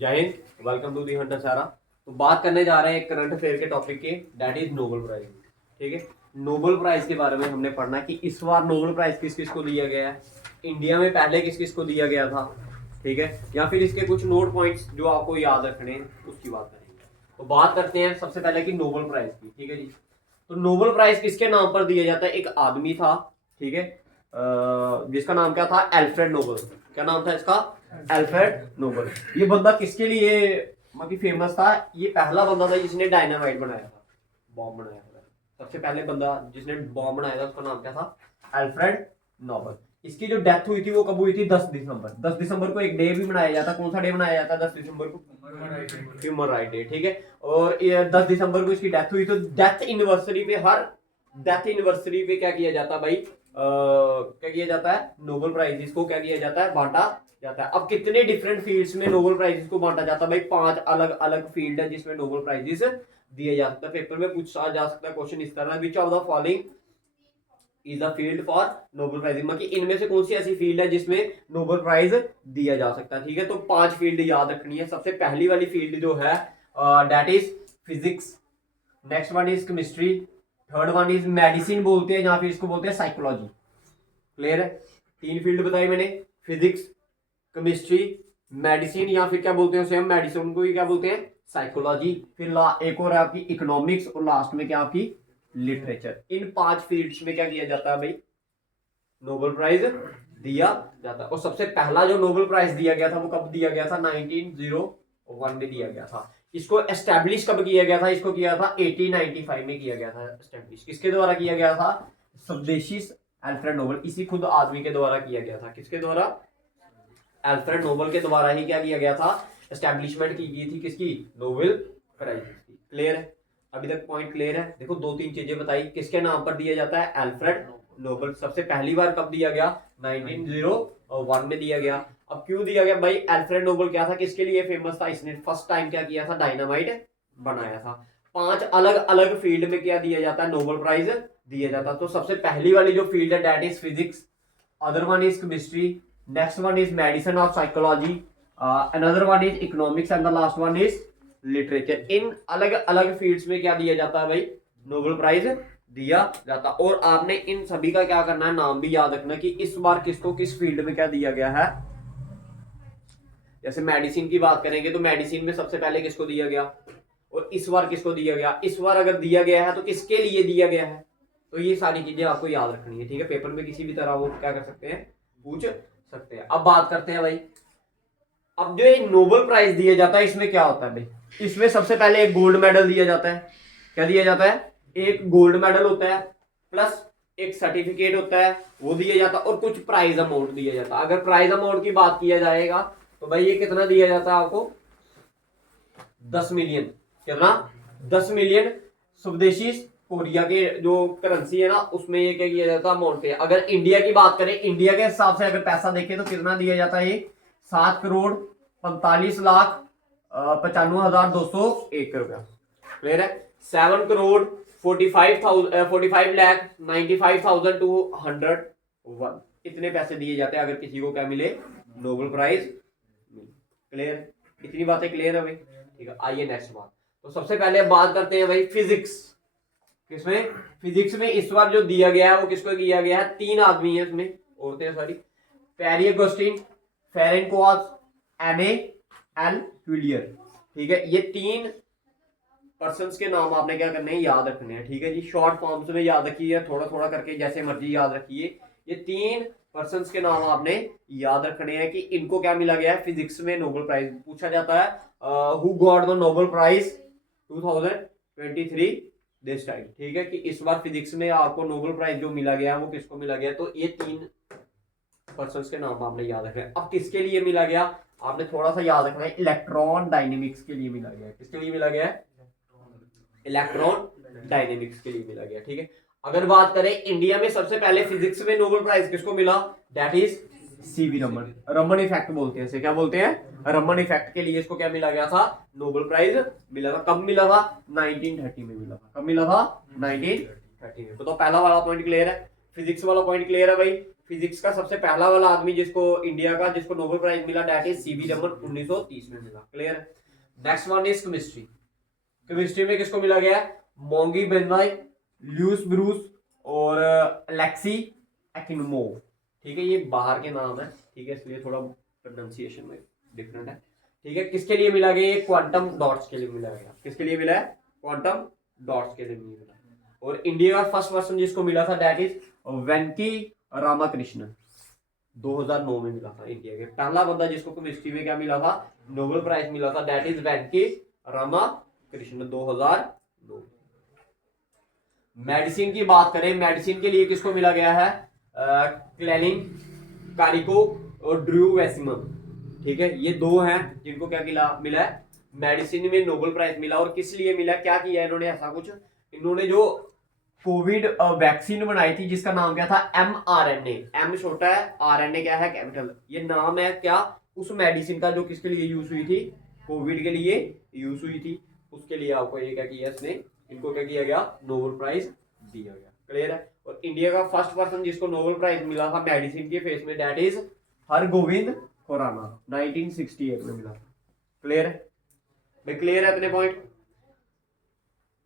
जय हिंद, welcome to the hunter Sara. तो बात करने जा रहे हैं करंट अफेयर के टॉपिक के, दैट इज नोबेल प्राइज। ठीक है, नोबेल प्राइज के बारे में हमने पढ़ना है कि इस बार नोबेल प्राइज किस किस को दिया गया है, इंडिया में पहले किस किस को दिया गया था। ठीक है, या फिर इसके कुछ नोट पॉइंट्स जो आपको याद रखने हैं उसकी बात करेंगे। तो बात करते हैं सबसे पहले कि नोबेल प्राइज की। ठीक है जी, तो नोबेल प्राइज किसके नाम पर दिया जाता है? एक आदमी था, ठीक है, जिसका नाम क्या था? Alfred Nobel. क्या नाम था इसका? Alfred Nobel. ये बंदा किसके लिए मतलब फेमस था? ये पहला बंदा था जिसने डायनामाइट बनाया था, बॉम्ब बनाया था। सबसे पहले बंदा जिसने बॉम्ब बनाया था उसका नाम क्या था? Alfred Nobel. इसकी जो डेथ हुई थी वो कब हुई थी? 10 दिसंबर। 10 दिसंबर को एक डे भी मनाया जाता है। कौन सा डे मनाया जाता है 10 दिसंबर को? Human right day. ठीक है, और 10 दिसंबर को इसकी डेथ हुई। तो डेथ एनिवर्सरी पे, हर डेथ एनिवर्सरी पे क्या किया जाता है भाई? क्या किया जाता है? नोबेल प्राइज को क्या किया जाता है? बांटा जाता है। अब कितने डिफरेंट फील्ड्स में नोबेल प्राइजेस को बांटा जाता है भाई? 5 अलग अलग फील्ड है जिसमें नोबेल प्राइजेस दिए जा सकते हैं। पेपर में पूछा जा सकता है क्वेश्चन इस तरह, which of the following is a field for Nobel prize, मतलब इनमें से कौन सी ऐसी फील्ड है जिसमें नोबेल प्राइज दिया जा सकता है। ठीक है, तो 5 फील्ड याद रखनी है। सबसे पहली वाली फील्ड जो है that is physics, next one is chemistry, third one is medicine बोलते हैं, या फिर इसको बोलते हैं साइकोलॉजी। क्लियर है? 3 फील्ड बताई मैंने, फिजिक्स, केमिस्ट्री, मेडिसिन, या फिर क्या बोलते हैं उसे हम? मेडिसिन को ही क्या बोलते हैं? साइकोलॉजी। फिर एक और आपकी इकोनॉमिक्स, और लास्ट में क्या आपकी? लिटरेचर। इन 5 फील्ड्स में क्या किया जाता है भाई? नोबेल प्राइज दिया जाता है। और सबसे पहला जो नोबेल प्राइज दिया गया था वो कब दिया गया था? 1901 में दिया गया था। इसको एस्टेब्लिश कब किया गया था? इसको किया था 1895 में किया गया था एस्टेब्लिश। किसके द्वारा किया गया था? स्वदेशी एल्फ्रेड नोबेल, इसी खुद आदमी के द्वारा किया गया था। किसके द्वारा? एल्फ्रेड नोबेल के द्वारा ही क्या किया गया था? एस्टेब्लिशमेंट की गई थी किसकी? नोबेल प्राइज की। क्लियर है? अभी तक पॉइंट क्लियर है? देखो 2-3 चीजें बताई, किसके नाम पर दिया जाता है? Alfred Nobel. सबसे पहली बार कब दिया गया? 1901 में दिया गया। अब क्यों दिया गया भाई? एल्फ्रेड नोबेल क्या था, किसके लिए फेमस था? इसने फर्स्ट टाइम क्या किया था? डायनामाइट बनाया था। 5 अलग अलग फील्ड में क्या दिया जाता है? नोबेल प्राइज दिया जाता है। तो सबसे पहली वाली जो फील्ड है that is physics, other one is chemistry, next one is medicine or psychology, another one is economics and the last one is literature। इन अलग अलग फील्ड्स में क्या दिया जाता है भाई? नोबेल प्राइज दिया जाता। और आपने इन सभी का क्या करना है? नाम भी याद रखना कि इस बार किसको किस फील्ड में क्या दिया गया है। जैसे मेडिसिन की बात करेंगे तो मेडिसिन में सबसे पहले किसको दिया गया, और इस बार किसको दिया गया? इस बार अगर दिया गया है तो किसके लिए दिया गया है? तो ये सारी चीजें आपको याद रखनी है। ठीक है, पेपर में किसी भी तरह वो क्या कर सकते हैं? पूछ सकते हैं। अब बात करते हैं भाई, अब जो ये नोबेल प्राइज दिया जाता है इसमें क्या होता है भाई? इसमें सबसे पहले एक गोल्ड मेडल दिया जाता है। क्या दिया जाता है? एक गोल्ड मेडल होता है, प्लस एक सर्टिफिकेट होता है, वो दिया जाता है, और कुछ प्राइज अमाउंट दिया जाता है। अगर प्राइज अमाउंट की बात किया जाएगा तो भाई ये कितना दिया जाता है आपको? 10 मिलियन। कितना? 10 मिलियन स्वदेशी कोरिया के जो करेंसी है ना, उसमें ये क्या किया जाता है? अमाउंट पे। अगर इंडिया की बात करें, इंडिया के हिसाब से अगर पैसा देखें तो कितना दिया जाता है? ये 7,45,95,201 रुपया। क्लियर है? 7,45,95,201 इतने पैसे दिए जाते हैं अगर किसी को क्या मिले? Nobel prize. क्लियर? इतनी बातें क्लियर है भाई? ठीक है, आइए नेक्स्ट बात। तो सबसे पहले बात करते हैं भाई फिजिक्स। किसमें? फिजिक्स में इस बार जो दिया गया है वो किसको किया गया है? 3 आदमी है इसमें, औरतें सॉरी। पेरी अगस्टिन, फेरेनकोवास, एने एल हुलियर। ठीक है, ये 3 पर्सन्स के नाम आपने क्या करने हैं? याद रखने हैं। ठीक है जी, शॉर्ट फॉर्म्स में याद रखिए, थोड़ा थोड़ा करके जैसे मर्जी याद रखिए। ये 3 पर्सन्स के नाम आपने याद रखने हैं कि इनको क्या मिला गया है फिजिक्स में नोबेल प्राइज। पूछा जाता है who got the Nobel prize 2023 this time. ठीक है, कि इस बार फिजिक्स में आपको नोबेल प्राइज जो मिला गया वो किसको मिला गया? तो ये 3 पर्सन्स के नाम आपने याद रखने हैं। अब किसके लिए मिला गया आपने थोड़ा सा याद रखना है? इलेक्ट्रॉन डायनेमिक्स के लिए मिला गया है। किसके लिए मिला गया है? इलेक्ट्रॉन डायनेमिक्स के लिए मिला गया। ठीक है, अगर बात करें इंडिया में सबसे पहले फिजिक्स में नोबेल प्राइज किसको मिला? That is CV Raman. Raman effect बोलते हैं इसे। क्या बोलते हैं? रमन इफेक्ट के लिए इसको क्या मिला गया था? नोबेल प्राइज मिला था। कब मिला था? 1930 में मिला था। कब मिला था? 1930 में। तो पहला वाला पॉइंट क्लियर है, फिजिक्स वाला पॉइंट क्लियर है भाई। फिजिक्स का सबसे पहला वाला आदमी जिसको इंडिया का जिसको नोबेल प्राइज मिला दैट इज सीवी रमन 1930 में मिला। Clear. Next one is chemistry. Chemistry में किसको मिला गया? मोंगी बेनवाई, ल्यूस ब्रूस और अलेक्सी एक्इनोमोव। ठीक है, ये बाहर के नाम है, ठीक है, इसलिए थोड़ा प्रोनाउंसिएशन में डिफरेंट है। ठीक है, किसके लिए मिला गया? ये क्वांटम डॉट्स के लिए मिला गया। किसके लिए मिला है? क्वांटम डॉट्स के लिए मिला। और इंडिया का फर्स्ट पर्सन जिसको मिला था दैट इज वेंकी रामाकृष्णन, 2009 में मिला था। इंडिया के पहला बंदा जिसको केमिस्ट्री में क्या मिला था? नोबेल प्राइज मिला था, that is Venky Ramakrishnan, 2009। Medicine की बात करें, मेडिसिन के लिए किसको मिला गया है? क्लेनिंग, कारिको और ड्रू वेसिमम। ठीक है, ये दो हैं जिनको क्या मिला है? मेडिसिन में नोबेल प्राइज मिला। और किस लिए मिला? क्या किया इन्होंने ऐसा कुछ? इन्होंने जो कोविड वैक्सीन बनाई थी जिसका नाम क्या था? mRNA। एम छोटा है, RNA क्या है? कैपिटल। ये नाम है क्या? उस मेडिसिन का जो किसके लिए यूज हुई थी? कोविड के लिए यूज हुई थी। उसके लिए आपको ये क्या किया इसने? इनको क्या किया गया? नोबेल प्राइज दिया गया। क्लियर है। और इंडिया का फर्स्ट पर्सन जिसको नोबेल प्राइज मिला था मेडिसिन के फेस में दैट इज हरगोविंद खुराना, 1968 में मिला। क्लियर है? क्लियर है अपने पॉइंट?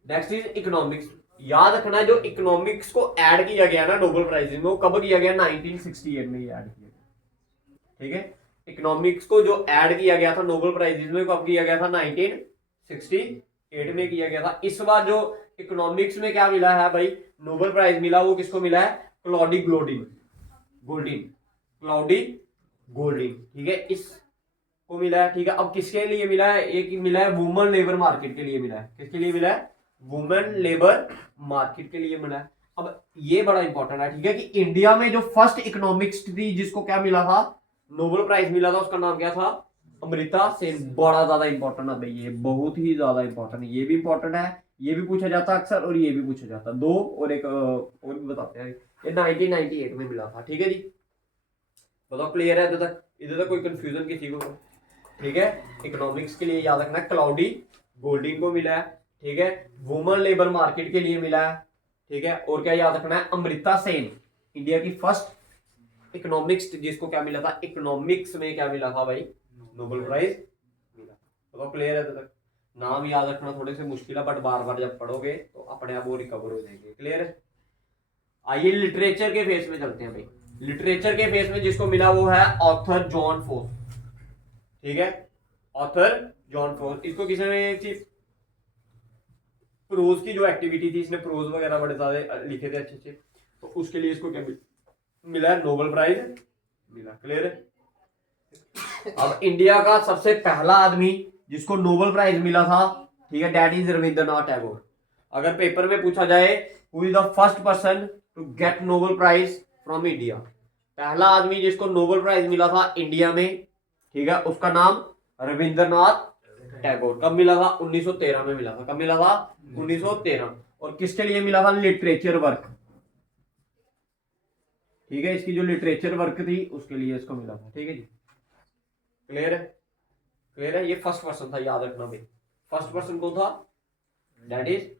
Next is economics. याद रखना जो इकोनॉमिक्स को ऐड किया गया ना नोबेल प्राइज में, वो कब किया गया? 1968 में ही ऐड किया गया। ठीक है, इकोनॉमिक्स को जो ऐड किया गया था नोबेल प्राइज में कब किया गया था? 1968 में किया गया था। इस बार जो इकोनॉमिक्स में क्या मिला है भाई? नोबेल प्राइज मिला, वो किसको मिला है? Claude Goldin, Claude Goldin. ठीक है, इसको मिला है। ठीक है, अब किसके लिए मिला है? एक मिला है वुमेन लेबर मार्केट के लिए मिला है। किसके लिए मिला है? वुमेन लेबर मार्केट के लिए मिला है। अब ये बड़ा इंपॉर्टेंट है, ठीक है, कि इंडिया में जो फर्स्ट इकोनॉमिक्स थी जिसको क्या मिला था? नोबेल प्राइज मिला था, उसका नाम क्या था? अमृता सेन। बड़ा ज्यादा इंपॉर्टेंट है भाई, ये बहुत ही ज्यादा इंपॉर्टेंट है। ये भी इंपॉर्टेंट है, ये भी पूछा जाता है अक्सर और ये भी पूछा जाता है। दो और एक और भी बताते हैं। ये 1998 में मिला था। ठीक है जी, बताओ क्लियर है इधर तक? इधर तक कोई कंफ्यूजन किसी को? ठीक है, इकोनॉमिक्स के लिए याद रखना क्लाउडी गोल्डिन को मिला है। ठीक है, वुमेन लेबर मार्केट के लिए मिला है। ठीक है, और क्या याद रखना है? अमृता सेन, इंडिया की फर्स्ट इकोनॉमिक्स जिसको क्या मिला था? इकोनॉमिक्स में क्या मिला था भाई? नोबेल प्राइज मिला। तो क्लियर है तक? नाम याद रखना थोड़े से मुश्किल है, बट बार बार जब पढ़ोगे तो अपने आप वो रिकवर हो जाएंगे। क्लियर है? आइए लिटरेचर के फेस में चलते हैं भाई। लिटरेचर के फेस में जिसको मिला वो है ऑथर जॉन फोर्स। ठीक है, ऑथर जॉन फोर्स। इसको किसी ने प्रोज की जो एक्टिविटी थी, इसने प्रोज वगैरह बड़े ज्यादा लिखे थे अच्छे अच्छे, तो उसके लिए इसको क्या मिला है? नोबेल प्राइज मिला। क्लियर है? अब इंडिया का सबसे पहला आदमी जिसको नोबेल प्राइज मिला था, ठीक है, दैट इज रविंद्रनाथ टैगोर। अगर पेपर में पूछा जाए who is the first person to get Nobel prize from India, पहला आदमी जिसको नोबेल प्राइज मिला था इंडिया में, ठीक है, उसका नाम रविंद्रनाथ टैगोर। कब मिला था? 1913 में मिला था। कब मिला था? 1913। और किसके लिए मिला था? Literature work. ठीक है, इसकी जो लिटरेचर वर्क थी उसके लिए इसको मिला था। ठीक है जी, क्लियर है? क्लियर है? ये फर्स्ट पर्सन था, याद रखना भाई। फर्स्ट पर्सन कौन था? That is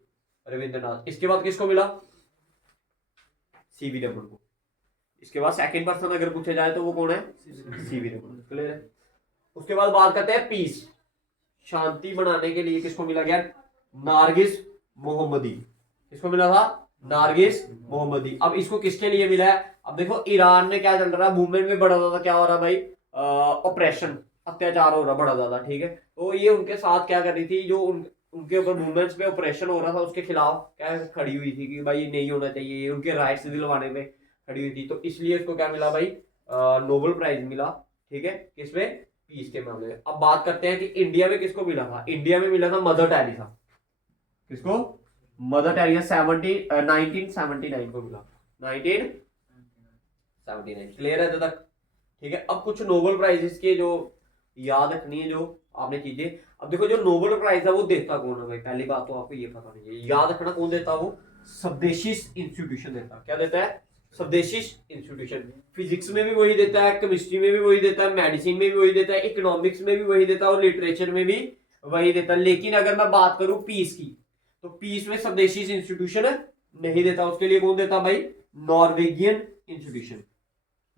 Rabindranath. इसके बाद किसको मिला? सीवी रमन को। इसके बाद सेकंड पर्सन अगर पूछा जाए तो वो कौन है? सीवी रमन। क्लियर है? उसके बाद बात करते हैं पीस, शांति बनाने के लिए किसको मिला गया? नारगिस मोहम्मदी। किसको मिला था? नारगिस मोहम्मदी। अब इसको किसके लिए मिला है? अब देखो ईरान में क्या चल रहा है, मूवमेंट में बड़ा ज्यादा क्या हो रहा है भाई? ऑपरेशन, अत्याचार हो रहा बड़ा ज्यादा। ठीक है, तो ये उनके साथ क्या कर रही थी, जो उनके ऊपर मूवमेंट्स पे ऑपरेशन हो रहा था उसके खिलाफ क्या खड़ी हुई थी कि भाई नहीं होना चाहिए, उनके राइट्स दिलवाने में खड़ी हुई थी। तो इसलिए इसको क्या मिला भाई? नोबेल प्राइज मिला। ठीक है, किसमें? पीस के मामले में। अब बात करते हैं कि इंडिया में किसको मिला था? इंडिया में मिला था मदर टेरेसा। किसको? मदर टेरेसा 1979 को मिला। 1979। क्लियर है तक? ठीक है, अब कुछ नोबेल प्राइजेस के जो याद रखनी है जो आपने चीजें। अब देखो जो नोबेल प्राइज है वो देता कौन है भाई? पहली बात तो आपको ये पता नहीं है, याद रखना कौन देता है वो? स्वदेशी इंस्टीट्यूशन देता है। क्या देता है? स्वदेशी इंस्टीट्यूशन। फिजिक्स में भी वही देता है, केमिस्ट्री में भी वही देता है, मेडिसिन में भी वही देता है, इकोनॉमिक्स में भी वही देता है और लिटरेचर में भी वही देता है। लेकिन अगर मैं बात करूं पीस की, तो पीस में स्वदेशी इंस्टीट्यूशन नहीं देता। उसके लिए कौन देता भाई? Norwegian institution.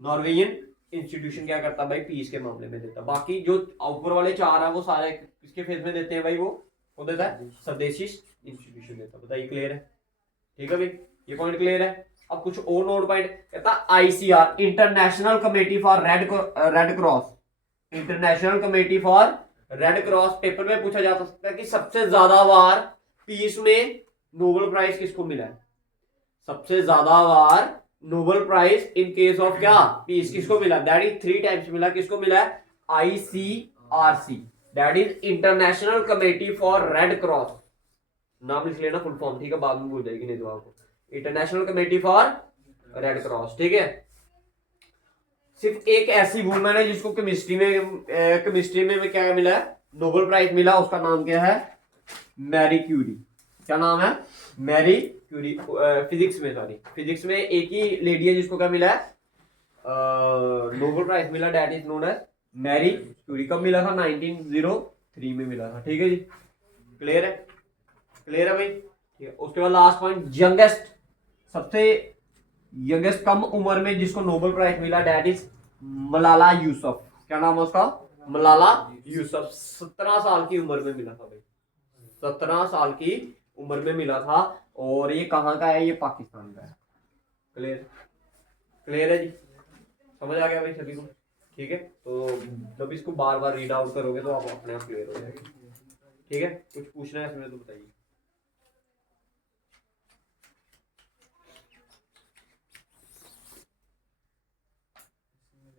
नॉर्वेजियन इंस्टीट्यूशन क्या करता है भाई, पीस के मामले में देता है। बाकी जो ऊपर वाले 4 है वो सारे किसके फेज में देते हैं भाई, वो देता है स्वदेशी इंस्टीट्यूशन देता है। बताइए क्लियर है? ठीक है भाई, ये पॉइंट क्लियर है। अब कुछ और नोट पॉइंट कहता है ICR, International Committee for Red Cross, International Committee for Red Cross. Paper में पूछा जा सकता है कि सबसे ज्यादा बार पीस में नोबेल प्राइज किसको मिला है? सबसे ज्यादा बार Nobel prize in case of क्या, पीस, किसको मिला? दैट इज 3 टाइम्स मिला। किसको मिला है? ICRC, that is international Committee for Red cross. नाम लिख लेना फुल फॉर्म, ठीक है, बाद में भूल जाएगी नहीं तो आपको। International Committee for Red cross, ठीक है। सिर्फ एक ऐसी वुमन है जिसको केमिस्ट्री में क्या मिला है, नोबेल प्राइज मिला, उसका नाम क्या है? Marie Curie. क्या नाम है? Marie Curie. फिजिक्स में एक ही लेडी है जिसको क्या मिला है, नोबेल प्राइज मिला, that is known as Marie Curie. कब मिला था? 1903 में मिला था। ठीक है जी, क्लियर है? क्लियर है भाई? ठीक है। उसके बाद लास्ट पॉइंट, यंगेस्ट, सबसे यंगेस्ट कम उम्र में जिसको नोबेल प्राइज मिला, दैट इज मलाला यूसुफ। क्या नाम है उसका? मलाला यूसुफ। 17 साल की उम्र में मिला था भाई, 17 साल की उम्र में मिला था। और ये कहाँ का है? ये पाकिस्तान का है। क्लियर? क्लियर है जी? समझ आ गया भाई सभी को? ठीक है, तो जब इसको बार बार रीड आउट करोगे तो आप अपने आप क्लियर हो जाएंगे। ठीक है, कुछ पूछना है इसमें तो बताइए।